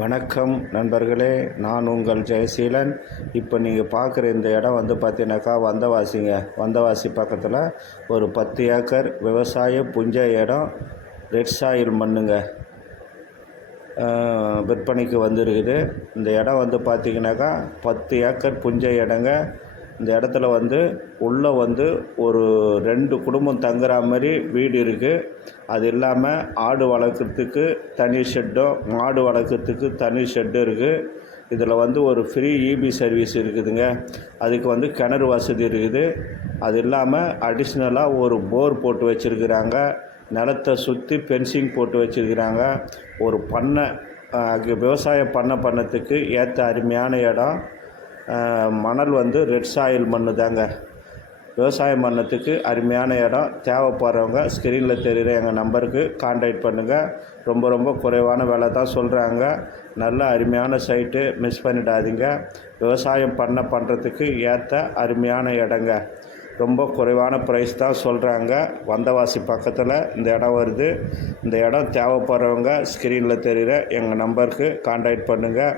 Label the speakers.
Speaker 1: வணக்கம் நண்பர்களே நான் உங்கள் ஜெயசீலன். இப்போ நீங்கள் பார்க்குற இந்த இடம் வந்து பார்த்தீங்கன்னாக்கா வந்தவாசிங்க. வந்தவாசி பக்கத்தில் ஒரு பத்து ஏக்கர் விவசாய புஞ்ச இடம் ரெட் சாயில் மண்ணுங்க விற்பனைக்கு வந்திருக்குது. இந்த இடம் வந்து பார்த்திங்கனாக்கா பத்து ஏக்கர் புஞ்ச இடங்க. இந்த இடத்துல வந்து உள்ளே வந்து ஒரு ரெண்டு குடும்பம் தங்குற மாதிரி வீடு இருக்குது அது இல்லாமல் ஆடு வளர்க்குறதுக்கு தனி ஷெட்டும் மாடு வளர்க்குறதுக்கு தனி ஷெட்டும் இருக்குது இதில் வந்து ஒரு ஃப்ரீ இபி சர்வீஸ் இருக்குதுங்க. அதுக்கு வந்து கிணறு வசதி இருக்குது. அது இல்லாமல் அடிஷ்னலாக ஒரு போர் போட்டு வச்சுருக்குறாங்க. நிலத்தை சுற்றி பென்சிங் போட்டு வச்சுருக்குறாங்க. ஒரு பண்ணை விவசாயம் பண்ண பண்ணத்துக்கு ஏற்ற அருமையான இடம். மணல் வந்து ரெட் சாயில் மண்ணு தாங்க. விவசாயம் பண்ணத்துக்கு அருமையான இடம். தேவைப்படுறவங்க ஸ்க்ரீனில் தெரிகிற எங்கள் நம்பருக்கு காண்டாக்ட் பண்ணுங்கள் ரொம்ப ரொம்ப குறைவான விலை தான் சொல்கிறாங்க நல்ல அருமையான சைட்டு மிஸ் பண்ணிடாதீங்க. விவசாயம் பண்ண பண்ணுறதுக்கு ஏற்ற அருமையான இடங்க. ரொம்ப குறைவான ப்ரைஸ் தான் சொல்கிறாங்க வந்தவாசி பக்கத்தில் இந்த இடம் வருது. இந்த இடம் தேவைப்படுறவங்க ஸ்க்ரீனில் தெரிகிற எங்கள் நம்பருக்கு காண்டாக்ட் பண்ணுங்கள்